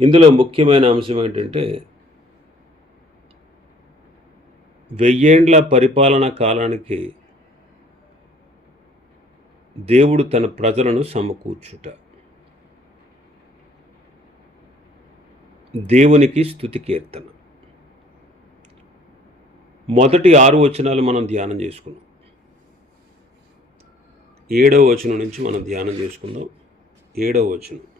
ఇందులో ముఖ్యమైన అంశం ఏంటంటే వెయ్యేండ్ల పరిపాలన కాలానికి దేవుడు తన ప్రజలను సమకూర్చుట. దేవునికి స్థుతి కీర్తన. మొదటి ఆరు వచనాలు మనం ధ్యానం చేసుకున్నాం. ఏడవ వచనం నుంచి మనం ధ్యానం చేసుకుందాం. ఏడవ వచనం.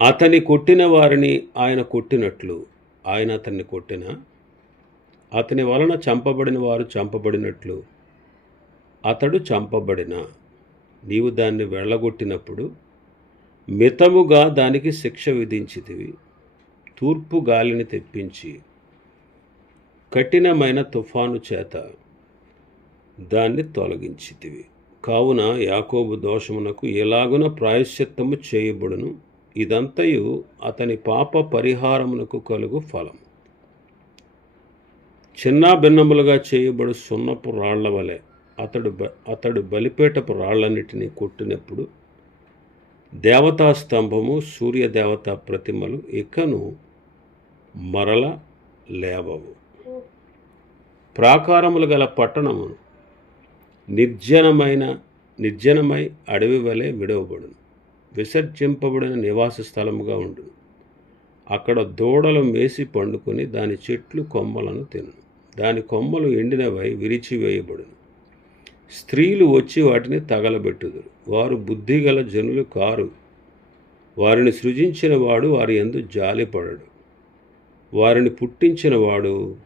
అతని కొట్టిన వారిని ఆయన కొట్టినట్లు. ఆయన అతన్ని కొట్టిన అతని వలన చంపబడిన వారు చంపబడినట్లు. అతడు చంపబడిన. నీవు దాన్ని వెళ్ళగొట్టినప్పుడు మితముగా దానికి శిక్ష విధించితివి. తూర్పు గాలిని తెప్పించి కఠినమైన తుఫాను చేత దాన్ని తొలగించితివి. కావున యాకోబు దోషమునకు ఎలాగున ప్రాయశ్చిత్తము చేయబడును? ఇదంతయు అతని పాప పరిహారమునకు కలుగు ఫలం చిన్న భిన్నములుగా చేయబడు సున్నపు రాళ్ళ వలె అతడు బ అతడు బలిపేటపు రాళ్ళన్నిటినీ కొట్టినప్పుడు దేవతా స్తంభము సూర్యదేవత ప్రతిమలు ఇకను మరల లేవవు. ప్రాకారములు గల పట్టణమును నిర్జనమైన నిర్జనమై అడవి వలె విడవబడును. విసర్జింపబడిన నివాస స్థలముగా ఉండును అక్కడ దూడలు మేసి పండుకొని దాని చెట్లు కొమ్మలను తిను. దాని కొమ్మలు ఎండినవై విరిచివేయబడును. స్త్రీలు వచ్చి వాటిని తగలబెట్టుదురు. వారు బుద్ధిగల జనులు కారు. వారిని సృజించిన వాడు వారి ఎందు జాలిపడడు. వారిని పుట్టించిన వాడు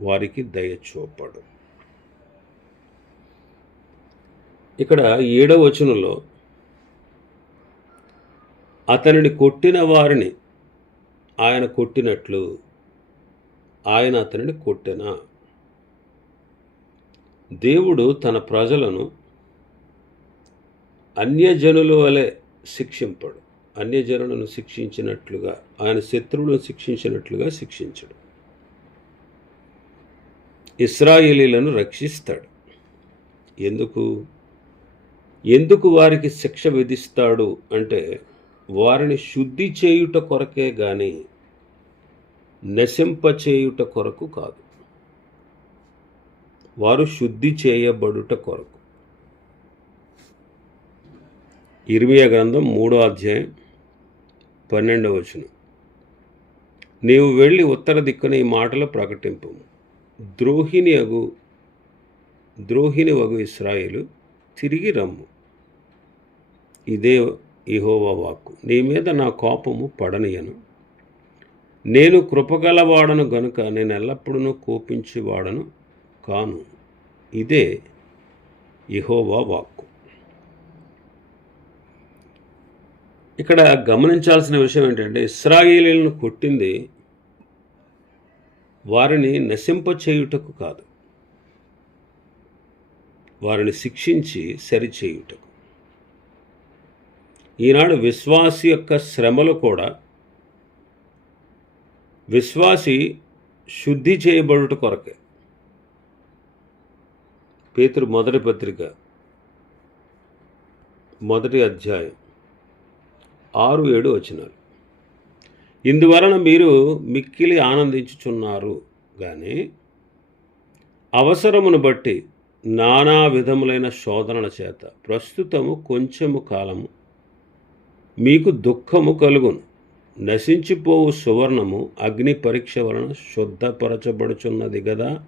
వారికి దయ చూపడు. ఇక్కడ ఏడవ వచనంలో అతనిని కొట్టిన వారిని ఆయన కొట్టినట్లు ఆయన అతనిని కొట్టిన? దేవుడు తన ప్రజలను అన్యజనుల వలె శిక్షింపడు. అన్యజనులను శిక్షించినట్లుగా ఆయన శత్రువులను శిక్షించినట్లుగా శిక్షించడు. ఇస్రాయేలీలను రక్షిస్తాడు. ఎందుకు? ఎందుకు వారికి శిక్ష విధిస్తాడు అంటే వారిని శుద్ధి చేయుట కొరకే గాని నశింపచేయుట కొరకు కాదు. వారు శుద్ధి చేయబడుట కొరకు. ఇర్మియా గ్రంథం మూడో అధ్యాయం పన్నెండవ వచనం. నీవు వెళ్ళి ఉత్తర దిక్కున ఈ మాటలు ప్రకటింపు. ద్రోహిణి అగు ద్రోహిణి వగు ఇస్రాయేలు తిరిగి రమ్ము. ఇదే ఇహోవా వాక్కు. నీ మీద నా కోపము పడనియను. నేను కృపగలవాడను గనుక నేను ఎల్లప్పుడూ కోపించేవాడను కాను. ఇదే ఇహోవా వాక్కు. ఇక్కడ గమనించాల్సిన విషయం ఏంటంటే ఇస్రాయేలీలను కొట్టింది వారిని నశింపచేయుటకు కాదు. వారిని శిక్షించి సరిచేయుటకు. ఈనాడు విశ్వాసి యొక్క శ్రమలు కూడా విశ్వాసి శుద్ధి చేయబడుట కొరకే. పేతురు మొదటి పత్రిక మొదటి అధ్యాయం ఆరు ఏడు వచ్చినారు ఇందువలన మీరు మిక్కిలి ఆనందించుచున్నారు కానీ అవసరమును బట్టి నానా విధములైన శోధనల చేత ప్రస్తుతము కొంచెము కాలము మీకు దుఃఖము కలుగును. నశించిపోవు సువర్ణము అగ్ని పరీక్ష వలన శుద్ధపరచబడుచున్నది కదా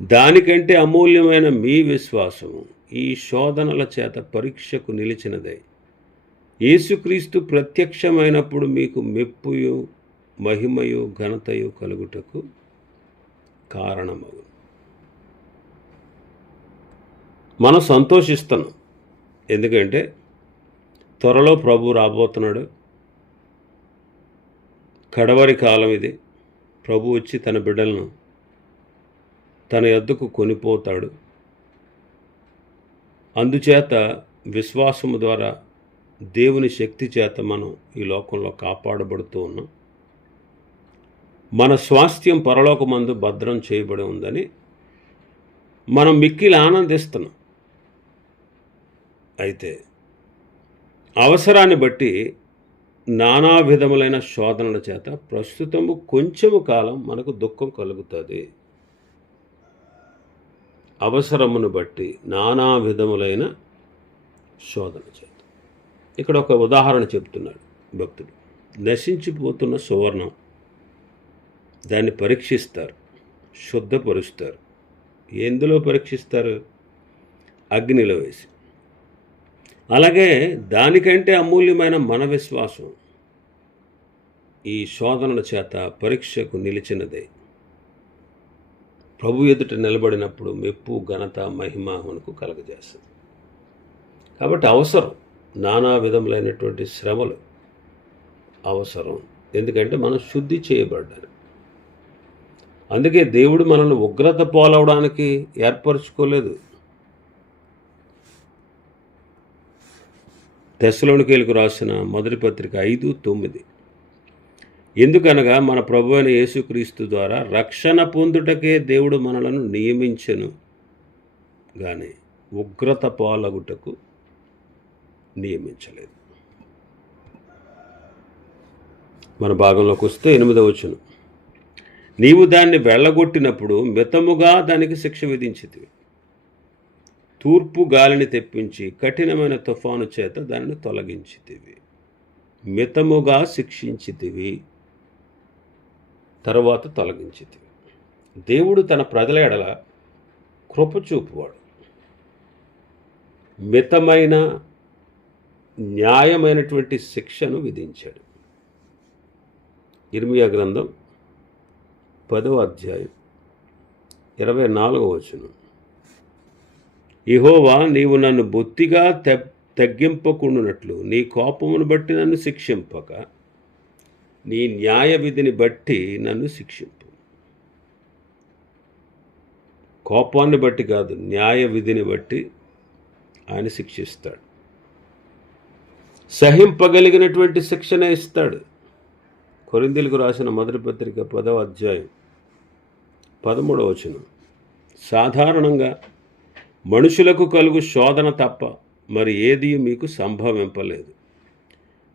దానికంటే అమూల్యమైన మీ విశ్వాసము ఈ శోధనల చేత పరీక్షకు నిలిచినదే. యేసుక్రీస్తు ప్రత్యక్షమైనప్పుడు మీకు మెప్పుయు మహిమయు ఘనతయు కలుగుటకు కారణమవు మనం సంతోషిస్తున్నాం. ఎందుకంటే త్వరలో ప్రభు రాబోతున్నాడు. కడవరి కాలం ఇది. ప్రభు వచ్చి తన బిడ్డలను తన ఎద్దుకు కొనిపోతాడు. అందుచేత విశ్వాసము ద్వారా దేవుని శక్తి చేత మనం ఈ లోకంలో కాపాడబడుతూ ఉన్నాం. మన స్వాస్థ్యం పరలోకమందు భద్రం చేయబడి ఉందని మనం మిక్కిలి ఆనందిస్తున్నాం. అయితే అవసరాన్ని బట్టి నానా విధములైన శోధనల చేత ప్రస్తుతము కొంచెము కాలం మనకు దుఃఖం కలుగుతుంది. అవసరమును బట్టి నానా విధములైన శోధన చేత. ఇక్కడ ఒక ఉదాహరణ చెప్తున్నాడు భక్తుడు. నశించిపోతున్న సువర్ణం దాన్ని పరీక్షిస్తారు శుద్ధపరుస్తారు. ఎందులో పరీక్షిస్తారు? అగ్నిలో వేసి. అలాగే దానికంటే అమూల్యమైన మన విశ్వాసం ఈ శోధనల చేత పరీక్షకు నిలిచినదే. ప్రభు ఎదుట నిలబడినప్పుడు మెప్పు ఘనత మహిమ మనకు కలగజేస్తుంది. కాబట్టి అవసరం నానా విధములైనటువంటి శ్రమలు అవసరం. ఎందుకంటే మనం శుద్ధి చేయబడ్డారు అందుకే దేవుడు మనల్ని ఉగ్రత పోలవడానికి ఏర్పరచుకోలేదు. తెస్సలోనికేలకు రాసిన మొదటి పత్రిక ఐదు తొమ్మిది. ఎందుకనగా మన ప్రభు అయిన యేసుక్రీస్తు ద్వారా రక్షణ పొందుటకే దేవుడు మనలను నియమించను. కానీ ఉగ్రత పాలగుటకు నియమించలేదు. మన భాగంలోకి వస్తే ఎనిమిదవ వచ్చును నీవు దాన్ని వెళ్ళగొట్టినప్పుడు మితముగా దానికి శిక్ష విధించితివి. తూర్పు గాలిని తెప్పించి కఠినమైన తుఫాను చేత దానిని తొలగించితివి. మితముగా శిక్షించితివి. తర్వాత తొలగించితివి. దేవుడు తన ప్రజల ఎడల కృపచూపువాడు. మితమైన న్యాయమైనటువంటి శిక్షను విధించాడు. ఇర్మియా గ్రంథం పదవ అధ్యాయం ఇరవై నాలుగవ వచనం. ఇహోవా నీవు నన్ను బొత్తిగా తె తగ్గింపకుండునట్లు నీ కోపమును బట్టి నన్ను శిక్షింపక. నీ న్యాయ విధిని బట్టి నన్ను శిక్షింపు. కోపాన్ని బట్టి కాదు న్యాయ విధిని బట్టి ఆయన శిక్షిస్తాడు. సహింపగలిగినటువంటి శిక్షణ ఇస్తాడు. కొరిందీలకు రాసిన మొదటి పత్రిక పదవ అధ్యాయం పదమూడవ వచనం. సాధారణంగా మనుషులకు కలుగు శోధన తప్ప మరి ఏది మీకు సంభవింపలేదు.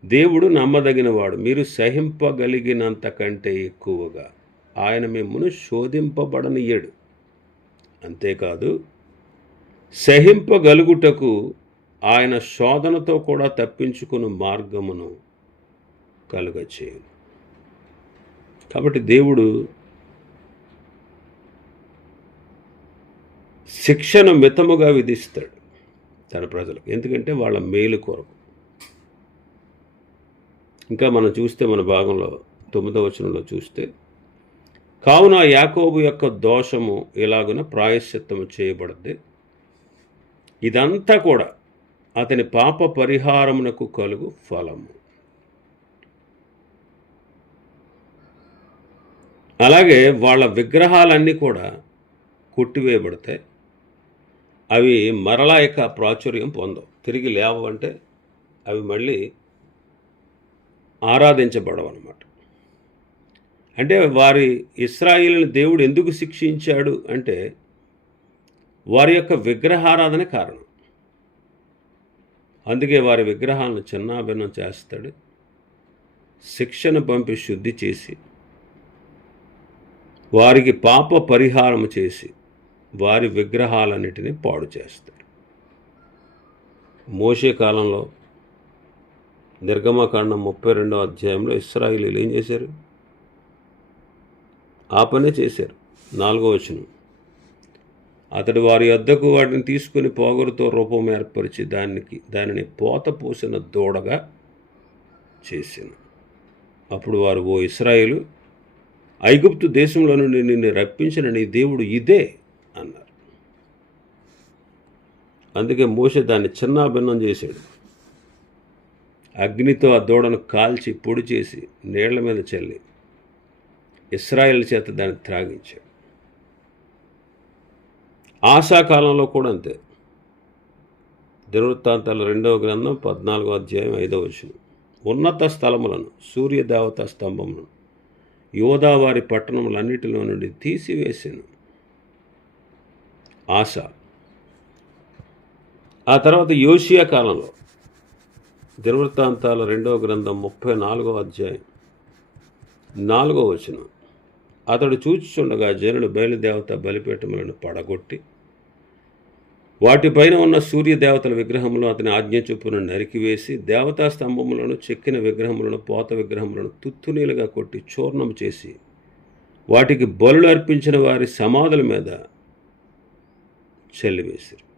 దేవుడు నమ్మదగినవాడు. మీరు సహింపగలిగినంత కంటే ఎక్కువగా ఆయన మిమ్మను శోధింపబడనియ్యడు. అంతేకాదు సహింపగలుగుటకు ఆయన శోధనతో కూడా తప్పించుకుని మార్గమును కలుగచేయను. కాబట్టి దేవుడు శిక్షను మితముగా విధిస్తాడు తన ప్రజలకు. ఎందుకంటే వాళ్ళ మేలు కొరకు. ఇంకా మనం చూస్తే మన భాగంలో తొమ్మిదవ వచనంలో చూస్తే కావున యాకోబు యొక్క దోషము ఇలాగున ప్రాయశ్చిత్తము చేయబడద్ది ఇదంతా కూడా అతని పాప పరిహారమునకు కలుగు ఫలము. అలాగే వాళ్ళ విగ్రహాలన్నీ కూడా కొట్టివేయబడతాయి. అవి మరలా యొక్క ప్రాచుర్యం పొందవు. తిరిగి లేవంటే అవి మళ్ళీ ఆరాధించబడవు అనమాట అంటే వారి ఇస్రాయిల్ని దేవుడు ఎందుకు శిక్షించాడు అంటే వారి యొక్క విగ్రహారాధన కారణం. అందుకే వారి విగ్రహాలను చిన్నాభిన్నం చేస్తాడు. శిక్షను పంపి శుద్ధి చేసి వారికి పాప పరిహారం చేసి వారి విగ్రహాలన్నిటినీ పాడు చేస్తారు మోసే కాలంలో నిర్గమకాండం ముప్పై రెండో అధ్యాయంలో ఇస్రాయిలీలు ఏం చేశారు? ఆ పనే చేశారు. నాలుగో వచనం. అతడు వారి వద్దకు వాటిని తీసుకుని పోగరుతో రూపం ఏర్పరిచి దానికి దానిని పోత పోసిన దూడగా చేసిన అప్పుడు వారు ఓ ఇస్రాయేలు ఐగుప్తు దేశంలో నుండి నిన్ను రప్పించిన నీ దేవుడు ఇదే. అన్నారు. అందుకే మోసే దాన్ని చిన్నాభిన్నం చేశాడు. అగ్నితో ఆ దూడను కాల్చి పొడి చేసి నీళ్ళ మీద చల్లి ఇస్రాయల్ చేత దాన్ని త్రాగించాడు. ఆశాకాలంలో కూడా అంతే. దినవృత్తాంతాల రెండవ గ్రంథం పద్నాలుగో అధ్యాయం ఐదవ వచనం. ఉన్నత స్థలములను సూర్యదేవతా స్తంభములను యోదావారి పట్టణములన్నిటిలో నుండి తీసివేసాను. ఆశ. ఆ తర్వాత యోషియా కాలంలో దినవృత్తాంతాల రెండవ గ్రంథం ముప్పై నాలుగో అధ్యాయం నాలుగో వచనం. అతడు చూచుచుండగా జనులు బయలుదేవత బలిపీఠములను పడగొట్టి వాటిపైన ఉన్న సూర్యదేవతల విగ్రహములు అతని ఆజ్ఞ చొప్పున నరికివేసి దేవతా స్తంభములను చెక్కిన విగ్రహములను పోత విగ్రహములను తుత్తునీలుగా కొట్టి చూర్ణం చేసి వాటికి బలులు అర్పించిన వారి సమాధుల మీద చెల్లివేశారు.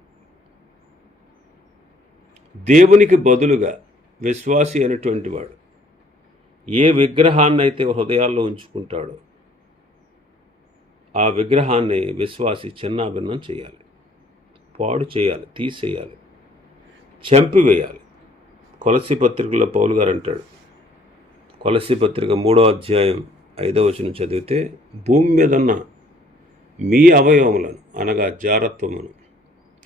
దేవునికి బదులుగా విశ్వాసి అయినటువంటి వాడు ఏ విగ్రహాన్ని అయితే హృదయాల్లో ఉంచుకుంటాడో ఆ విగ్రహాన్ని విశ్వాసి చిన్నాభిన్నం చేయాలి. పాడు చేయాలి తీసేయాలి చంపివేయాలి. కొలసి పత్రికలో పౌలు గారు అంటాడు కొలసి పత్రిక మూడో అధ్యాయం ఐదవ వచనం చదివితే భూమి మీద ఉన్న మీ అవయవములను అనగా జారత్వమును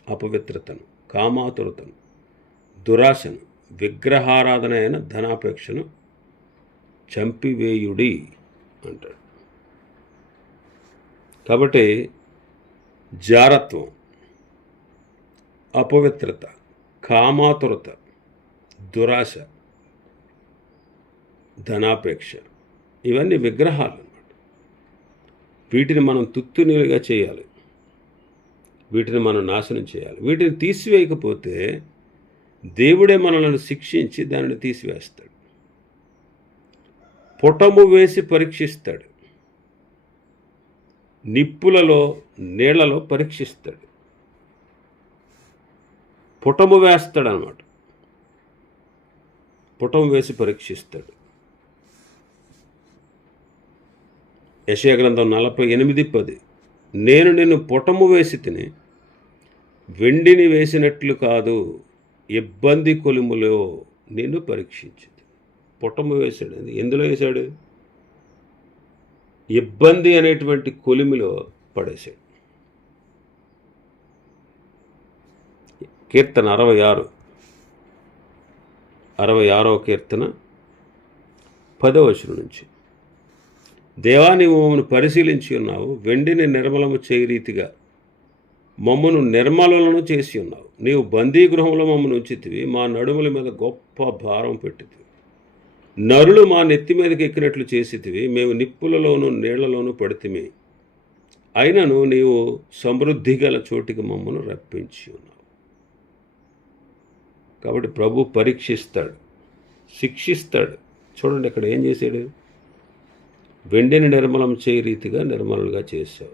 అపవిత్రతను కామాతురతను దురాశను విగ్రహారాధన అయిన ధనాపేక్షను చంపివేయుడి అంటాడు. కాబట్టి జారత్వం అపవిత్రత కామాతురత దురాశ ధనాపేక్ష ఇవన్నీ విగ్రహాలు అన్నమాట. వీటిని మనం తుత్తునీలుగా చేయాలి. వీటిని మనం నాశనం చేయాలి. వీటిని తీసివేయకపోతే దేవుడే మనల్ని శిక్షించి దానిని తీసివేస్తాడు. పుటము వేసి పరీక్షిస్తాడు. నిప్పులలో నీళ్ళలో పరీక్షిస్తాడు. పుటము వేస్తాడు అనమాట పుటము వేసి పరీక్షిస్తాడు. యశయ గ్రంథం నలభై ఎనిమిది పది. నేను నిన్ను పుటము వేసి తిని వెండిని వేసినట్లు కాదు ఇబ్బంది కొలుములో నిన్ను పరీక్షించింది పుటము వేశాడు. అది ఎందులో వేశాడు? ఇబ్బంది అనేటువంటి కొలిమిలో పడేశాడు. కీర్తన అరవై ఆరు. అరవై ఆరో కీర్తన పదవచనం నుంచి. దేవా నీవు మమ్మను పరిశీలించి ఉన్నావు. వెండిని నిర్మలము చేయి రీతిగా మమ్మను నిర్మలను చేసి ఉన్నావు. నీవు బందీ గృహంలో మమ్మను ఉంచితివి. మా నడుముల మీద గొప్ప భారం పెట్టితివి. నరులు మా నెత్తి మీదకి ఎక్కినట్లు చేసితివి. మేము నిప్పులలోనూ నీళ్ళలోనూ పడితిమి. అయినను నీవు సమృద్ధి గల చోటికి మమ్మను రప్పించి ఉన్నావు. కాబట్టి ప్రభు పరీక్షిస్తాడు శిక్షిస్తాడు. చూడండి ఇక్కడ ఏం చేశాడు? వెండిని నిర్మలం చేయి రీతిగా నిర్మలుగా చేశావు.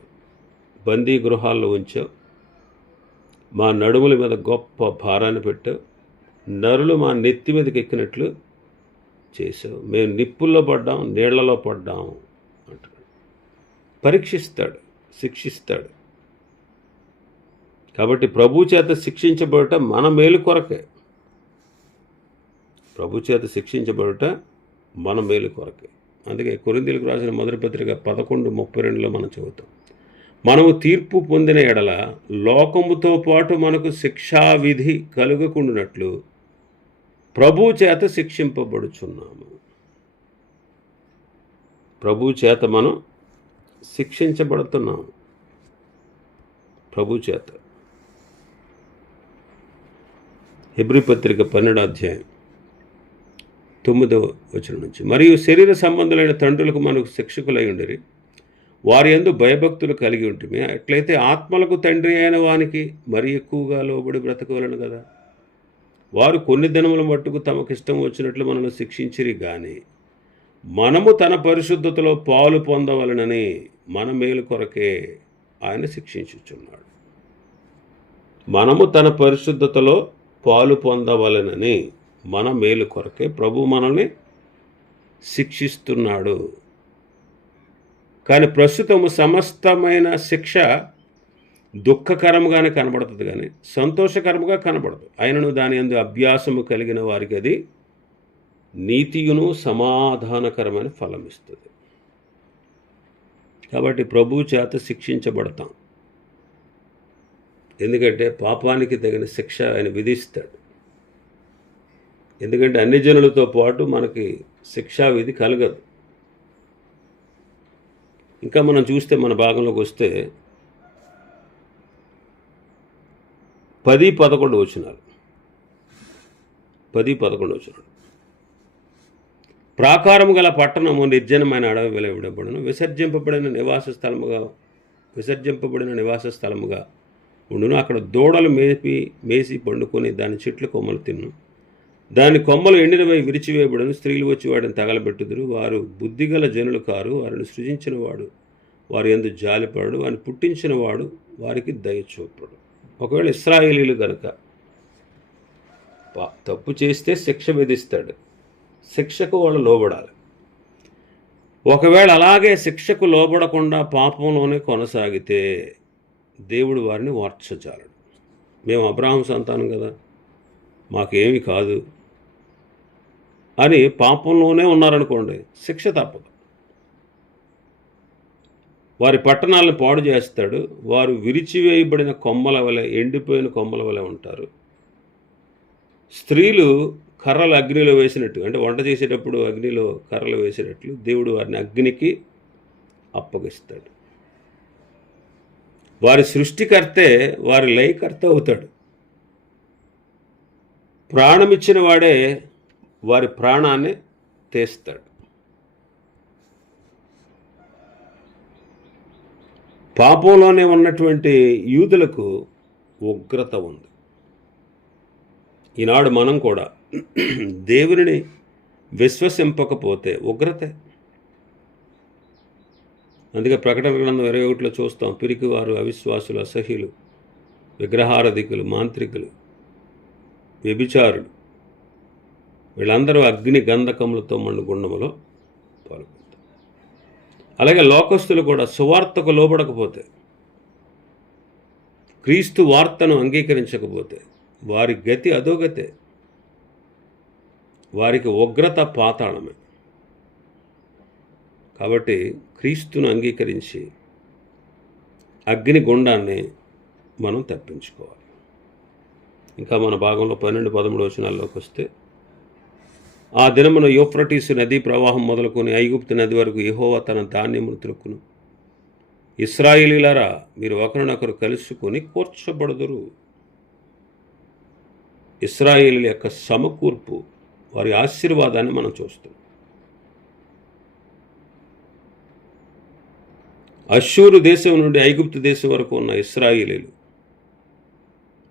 బందీ గృహాల్లో ఉంచావు. మా నడుముల మీద గొప్ప భారాన్ని పెట్టావు. నరులు మా నెత్తి మీదకి ఎక్కినట్లు చేసావు మేము నిప్పుల్లో పడ్డాం నీళ్ళలో పడ్డాం అంటున్నాడు. పరీక్షిస్తాడు శిక్షిస్తాడు. కాబట్టి ప్రభు చేత శిక్షించబడట మన మేలు కొరకే. ప్రభు చేత శిక్షించబడట మన మేలు కొరకే. అందుకే కొరిందీలకు రాసిన మొదటి పత్రిక పదకొండు ముప్పై రెండులో మనం చదువుతాం. మనము తీర్పు పొందిన ఎడల లోకముతో పాటు మనకు శిక్షా విధి కలుగకుండానట్లు ప్రభు చేత శిక్షింపబడుచున్నాము. ప్రభు చేత మనం శిక్షించబడుతున్నాము. ప్రభు చేత. హెబ్రి పత్రిక పన్నెండు అధ్యాయం. తొమ్మిదవ వచనం నుంచి. మరియు శరీర సంబంధులైన తండ్రులకు మనకు శిక్షకులై ఉండరి. వారి ఎందు భయభక్తులు కలిగి ఉంటుంది అట్లయితే ఆత్మలకు తండ్రి అయిన వానికి మరి ఎక్కువగా లోబడి బ్రతకవలను కదా. వారు కొన్ని దినముల మట్టుకు తమకిష్టం వచ్చినట్లు మనల్ని శిక్షించిరి కానీ మనము తన పరిశుద్ధతలో పాలు పొందవలనని మన మేలు కొరకే ఆయన శిక్షించుచున్నాడు. మనము తన పరిశుద్ధతలో పాలు పొందవలనని మన మేలు కొరకే ప్రభు మనల్ని శిక్షిస్తున్నాడు. కానీ ప్రస్తుతము సమస్తమైన శిక్ష దుఃఖకరముగానే కనబడుతుంది కానీ సంతోషకరముగా కనబడదు. ఆయనను దాని అందు అభ్యాసము కలిగిన వారికి అది నీతియును సమాధానకరమైన ఫలం ఇస్తుంది. కాబట్టి ప్రభు చేత శిక్షించబడతాం. ఎందుకంటే పాపానికి తగిన శిక్ష ఆయన విధిస్తాడు. ఎందుకంటే అన్ని జనులతో పాటు మనకి శిక్షా విధి కలగదు. ఇంకా మనం చూస్తే మన భాగంలోకి వస్తే పది పదకొండు వచ్చినారు పది పదకొండు వచ్చినాడు ప్రాకారము గల పట్టణము నిర్జనమైన అడవి వెల విడబడును. విసర్జింపబడిన నివాస స్థలముగా విసర్జింపబడిన నివాస స్థలముగా ఉండును. అక్కడ దూడలు మేపి మేసి పండుకొని దాని చెట్లు కొమ్మలు తిన్ను. దాని కొమ్మలు ఎండినవై విరిచివేయబడను. స్త్రీలు వచ్చి వాడిని తగలబెట్టుదురు. వారు బుద్ధిగల జనులు కారు. వారిని సృజించిన వాడు వారి ఎందు జాలిపడు వారిని పుట్టించిన వాడు వారికి దయచూపడు ఒకవేళ ఇస్రాయేలీలు గనక పా- తప్పు చేస్తే శిక్ష విధిస్తాడు. శిక్షకు వాళ్ళు లోబడాలి. ఒకవేళ అలాగే శిక్షకు లోబడకుండా పాపంలోనే కొనసాగితే దేవుడు వారిని వార్చజాలడు. మేము అబ్రాహం సంతానం కదా. మాకేమి కాదు. అని పాపంలోనే ఉన్నారనుకోండి శిక్ష తప్పదు. వారి పట్టణాలను పాడు చేస్తాడు వారు విరిచివేయబడిన కొమ్మల వలె ఎండిపోయిన కొమ్మల వలె ఉంటారు. స్త్రీలు కర్రలు అగ్నిలో వేసినట్టు అంటే వంట చేసేటప్పుడు అగ్నిలో కర్రలు వేసినట్లు దేవుడు వారిని అగ్నికి అప్పగిస్తాడు. వారి సృష్టికర్తే వారి లయకర్త అవుతాడు. ప్రాణమిచ్చిన వాడే వారి ప్రాణాన్ని తీస్తాడు. పాపంలోనే ఉన్నటువంటి యూదులకు ఉగ్రత ఉంది. ఈనాడు మనం కూడా దేవుని విశ్వసింపకపోతే ఉగ్రతే. అందుకే ప్రకటన గ్రంథం ఇరవై ఒకటిలో చూస్తాం పిరికివారు అవిశ్వాసులు అసహ్యులు విగ్రహారధికులు మాంత్రికులు వ్యభిచారులు వీళ్ళందరూ అగ్ని గంధకములతో మండు గుండములో పాల్గొంటారు. అలాగే లోకస్తులు కూడా సువార్తకు లోబడకపోతే క్రీస్తు వార్తను అంగీకరించకపోతే వారి గతి అధోగతే వారికి ఉగ్రత పాతాళమే. కాబట్టి క్రీస్తును అంగీకరించి అగ్ని గుండాన్ని మనం తప్పించుకోవాలి. ఇంకా మన భాగంలో పన్నెండు పదమూడు వచనాల్లోకి వస్తే ఆ దినమున యూఫ్రటీసు నదీ ప్రవాహం మొదలుకొని ఐగుప్తు నది వరకు యెహోవా తన ధాన్యమును త్రొక్కును. ఇస్రాయిలీలరా మీరు ఒకరినొకరు కలుసుకొని కూర్చబడుదురు. ఇస్రాయిలీల యొక్క సమకూర్పు వారి ఆశీర్వాదాన్ని మనం చూస్తాం. అశ్షూరు దేశం నుండి ఐగుప్తు దేశం వరకు ఉన్న ఇస్రాయిలీలు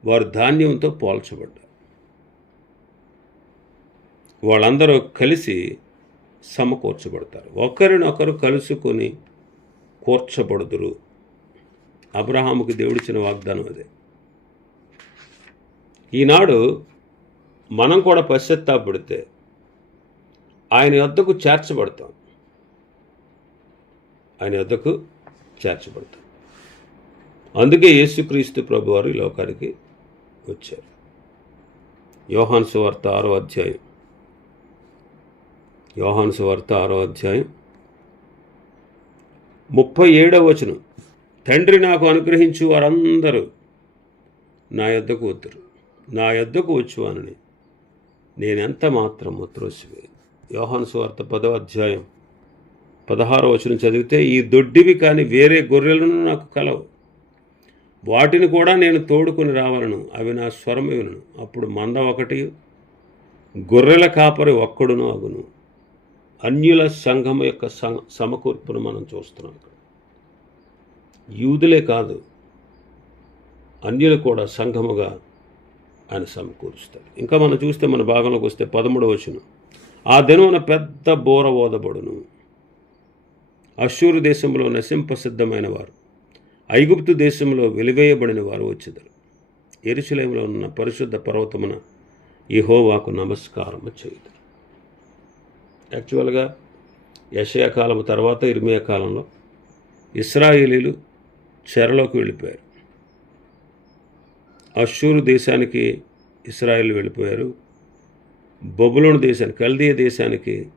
వారు ధాన్యంతో పోల్చబడ్డారు. వాళ్ళందరూ కలిసి సమకూర్చబడతారు. ఒకరినొకరు కలుసుకొని కూర్చబడుదురు. అబ్రహాముకి దేవుడిచ్చిన వాగ్దానం అదే. ఈనాడు మనం కూడా పశ్చత్తాపడితే ఆయన యొద్దకు చేర్చబడతాం. ఆయన యొద్దకు చేర్చబడతాం. అందుకే యేసుక్రీస్తు ప్రభువారు ఈ లోకానికి వచ్చారు. యోహాను సువార్త ఆరో అధ్యాయం. యోహాను సువార్త ఆరో అధ్యాయం. ముప్పై ఏడవ వచనం. తండ్రి నాకు అనుగ్రహించు వారందరూ నా యొద్దకు వద్దురు నా యొద్దకు వచ్చువానని నేనెంత మాత్రం త్రోసివే యోహాను సువార్త పదవ అధ్యాయం. పదహారో వచనం చదివితే ఈ దొడ్డివి కానీ వేరే గొర్రెలను నాకు కలవు. వాటిని కూడా నేను తోడుకొని రావాలను. అవి నా స్వరం వినను. అప్పుడు మంద ఒకటి గొర్రెల కాపరి ఒక్కడును అగును. అన్యుల సంఘం యొక్క సం- సమకూర్పును మనం చూస్తున్నాం ఇక్కడ. యూదులే కాదు అన్యులు కూడా సంఘముగా ఆయన సమకూరుస్తాడు. ఇంకా మనం చూస్తే మన భాగంలోకి వస్తే పదమూడవ వచనం. ఆ దినమున పెద్ద బోర ఓదబడును. అశ్షూరు దేశంలో నశింపసిద్ధమైన వారు. ఐగుప్తు దేశంలో వెలివేయబడిన వారు వచ్చేదారు. ఎరుసలేంలో ఉన్న పరిశుద్ధ పర్వతమున యెహోవాకు నమస్కారము చేయుదురు. యాక్చువల్గా యషయా కాలం తర్వాత ఇర్మియా కాలంలో ఇస్రాయేలీలు చెరలోకి వెళ్ళిపోయారు. అషూరు దేశానికి ఇస్రాయేల్ వెళ్ళిపోయారు. బొబులోని దేశానికి కల్దీయ దేశానికి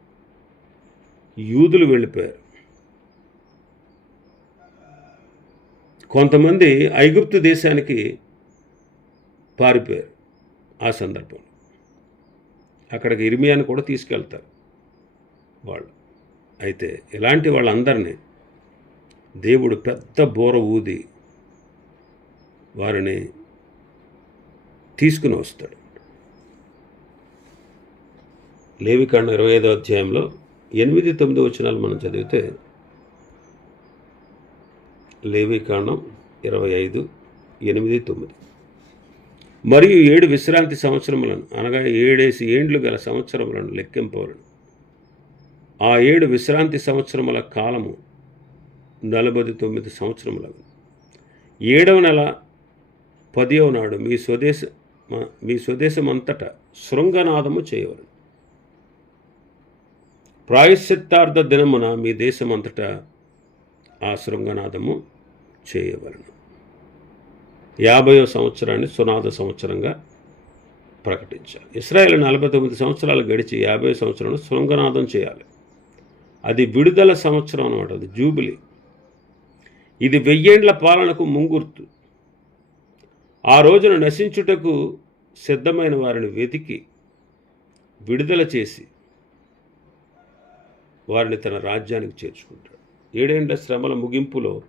యూదులు వెళ్ళిపోయారు. కొంతమంది ఐగుప్తు దేశానికి పారిపోయారు ఆ సందర్భంలో. అక్కడికి ఇర్మియాని కూడా తీసుకెళ్తారు. వాళ్ళు. అయితే ఇలాంటి వాళ్ళందరినీ దేవుడు పెద్ద బోర ఊది వారిని తీసుకుని వస్తాడు. లేవికాండ ఇరవై ఐదో అధ్యాయంలో ఎనిమిది తొమ్మిది వచనాలు మనం చదివితే లేవికాండం ఇరవై ఐదు ఎనిమిది తొమ్మిది. మరియు ఏడు విశ్రాంతి సంవత్సరములను అనగా ఏడేసి ఏండ్లు గల సంవత్సరములను లెక్కింపవలను. ఆ ఏడు విశ్రాంతి సంవత్సరముల కాలము నలభై తొమ్మిది సంవత్సరములవి ఏడవ నెల పదియవ నాడు మీ స్వదేశ మీ స్వదేశమంతట శృంగనాదము చేయవరు ప్రాయశ్చిత్తార్థ దినమున మీ దేశమంతటా ఆ శృంగనాదము చేయవలను. యాభైవ సంవత్సరాన్ని సునాద సంవత్సరంగా ప్రకటించాలి. ఇస్రాయేల్ నలభై తొమ్మిది సంవత్సరాలు గడిచి యాభై సంవత్సరంలో శృంగనాదం చేయాలి. అది విడుదల సంవత్సరం అనమాట అది జూబిలీ. ఇది వెయ్యేండ్ల పాలనకు ముంగుర్తు. ఆ రోజున నశించుటకు సిద్ధమైన వారిని వెతికి విడుదల చేసి వారిని తన రాజ్యానికి చేర్చుకుంటాడు. ఏడేండ్ల శ్రమల ముగింపులో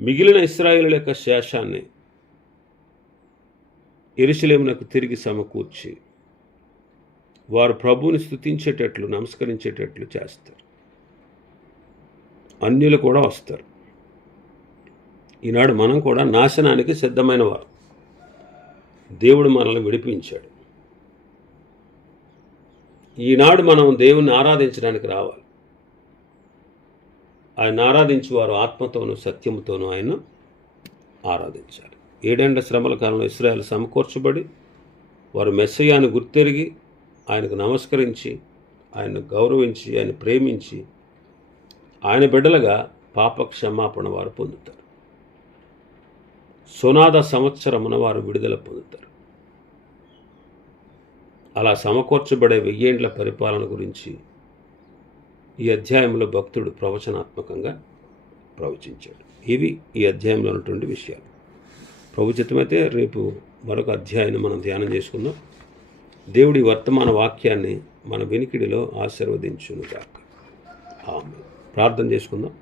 మిగిలిన ఇస్రాయిల్ యొక్క శేషాన్ని ఎరుసలేమునకు తిరిగి సమకూర్చి వారు ప్రభువుని స్తుతించేటట్లు నమస్కరించేటట్లు చేస్తారు. అన్యులు కూడా వస్తారు. ఈనాడు మనం కూడా నాశనానికి సిద్ధమైన వారు. దేవుడు మనల్ని విడిపించాడు. ఈనాడు మనం దేవుణ్ణి ఆరాధించడానికి రావాలి. ఆయన ఆరాధించి వారు ఆత్మతోనూ సత్యముతోనూ ఆయన ఆరాధించాలి. ఏడేండ్ల శ్రమల కాలంలో ఇస్రాయల్ సమకూర్చబడి వారు మెస్సయాన్ని గుర్తెరిగి ఆయనకు నమస్కరించి ఆయన్ను గౌరవించి ఆయన ప్రేమించి ఆయన బిడ్డలుగా పాప క్షమాపణ వారు పొందుతారు. సునాద సంవత్సరమున వారు విడుదల పొందుతారు. అలా సమకూర్చబడే వెయ్యేండ్ల పరిపాలన గురించి ఈ అధ్యాయంలో భక్తుడు ప్రవచనాత్మకంగా ప్రవచించాడు. ఇవి ఈ అధ్యాయంలో ఉన్నటువంటి విషయాలు. ప్రభుచితమైతే రేపు మరొక అధ్యాయాన్ని మనం ధ్యానం చేసుకుందాం. దేవుడి వర్తమాన వాక్యాన్ని మన వినికిడిలో ఆశీర్వదించునుగాక. ఆమె ప్రార్థన చేసుకుందాం.